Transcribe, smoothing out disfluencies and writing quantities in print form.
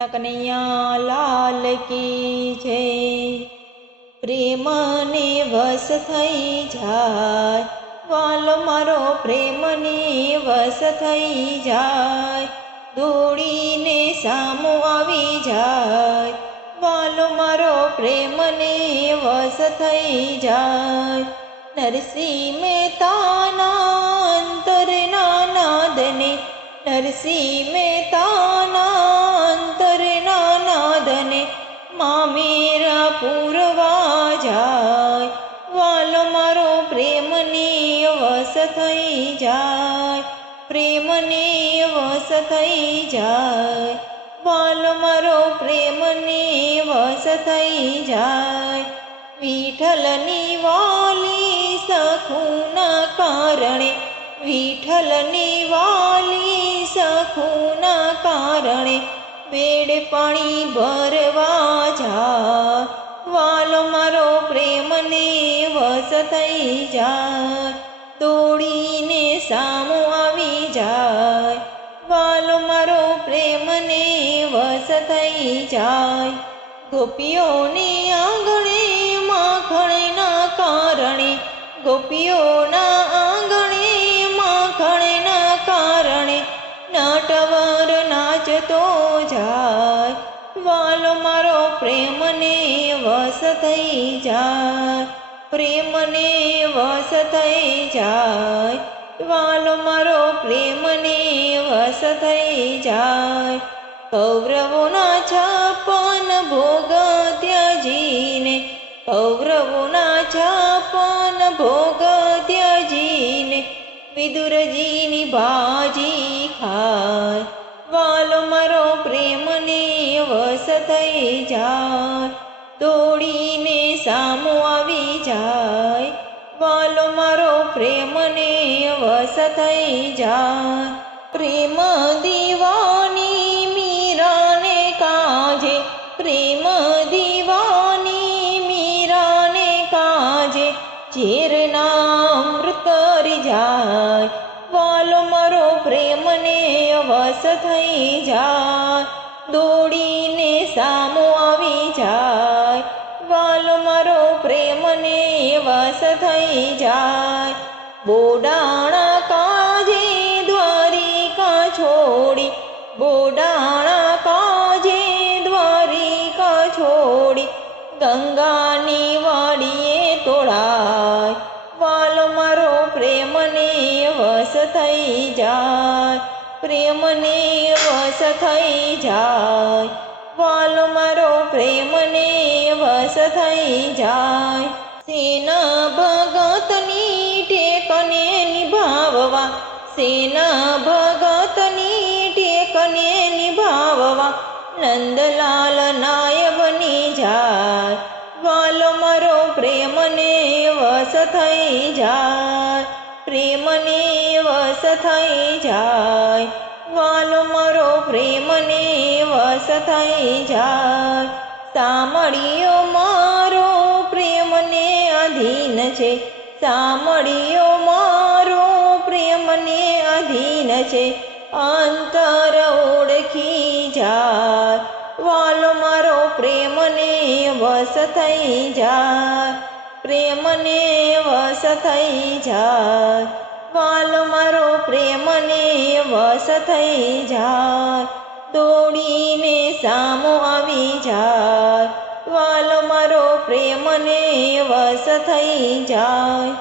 કનૈયા લાલ કી જય। પ્રેમને વશ થઈ જાય વાલો મારો, પ્રેમને વશ થઈ જાય, દોડીને સામો આવી જાય વાલો મારો, પ્રેમને વશ થઈ જાય। નરસિંહ મહેતાના અંતરના નાદને, નરસિંહ મહેતાના અંતરના નાદને મામેરા પૂરવા જાય વાલો મારો, પ્રેમને વશ થઈ જાય, પ્રેમને વશ થઈ જાય વાલો મારો, પ્રેમને વશ થઈ જાય। વિઠ્ઠલની વાલી સખુના કારણે, વિઠ્ઠલની વાલી સખુના કારણે બેડ પાણી ભરવા જાય વાલો મારો, પ્રેમને વશ થઈ જાય, દોડીને સામો આવી જાય વાલો મારો, પ્રેમને વશ થઈ જાય। ગોપીઓની આંગણે માખણના કારણે, ગોપીઓના આંગણે માખણના કારણે નટવર નાચતો જાય વાલો મારો, પ્રેમને વશ થઈ જાય, પ્રેમને વશ થઈ જાય વાલો મારો, પ્રેમને વશ થઈ જાય। કૌરવોના 56 ભોગ ત્યજીને, કૌરવોના 56 ભોગ ત્યજીને વિદુરજીની ભાજી ખાય વાલો મારો, પ્રેમને વશ થઈ જાય, દોડીને સામો આવી જાય વાલો મારો, પ્રેમને વશ થઈ જાય। પ્રેમ દીવાની મીરાને કાજે, પ્રેમ દીવાની મીરાને કાજે ઝેરના અમૃત જાય વાલો મારો, પ્રેમને વશ થઈ જાય, દોડીને સામો આવી જાય વાલો મારો, પ્રેમને વશ થઈ જાય। બોડાણા કાજે દ્વારિકા છોડી, બોડાણા કાજે દ્વારિકા છોડી ગંગાની વાડીએ તોડાય વાલો મારો, પ્રેમને વશ થઈ જાય, પ્રેમને વશ થઈ જાય વાલો મારો, પ્રેમને વશ થઈ જાય। સેના ભગતની ટેકને નિભાવવા, સેના ભગતની ટેકને નિભાવવા નંદલાલ નાય બની જાય વાલો મારો, પ્રેમને વશ થઈ જાય, પ્રેમને વશ થઈ જાય વાલો મારો, પ્રેમને વશ થઈ જાય। સામળિયો મારો પ્રેમને અધીન છે, સામળિયો મારો પ્રેમને અધીન છે, અંતર ઓળખી જાય વાલો મારો, પ્રેમને વશ થઈ જાય, પ્રેમને વશ થઈ જાય વાલો મારો, પ્રેમને વશ થઈ જાય, દોડીને સામો આવી જાય વાલો મારો, પ્રેમને વશ થઈ જાય।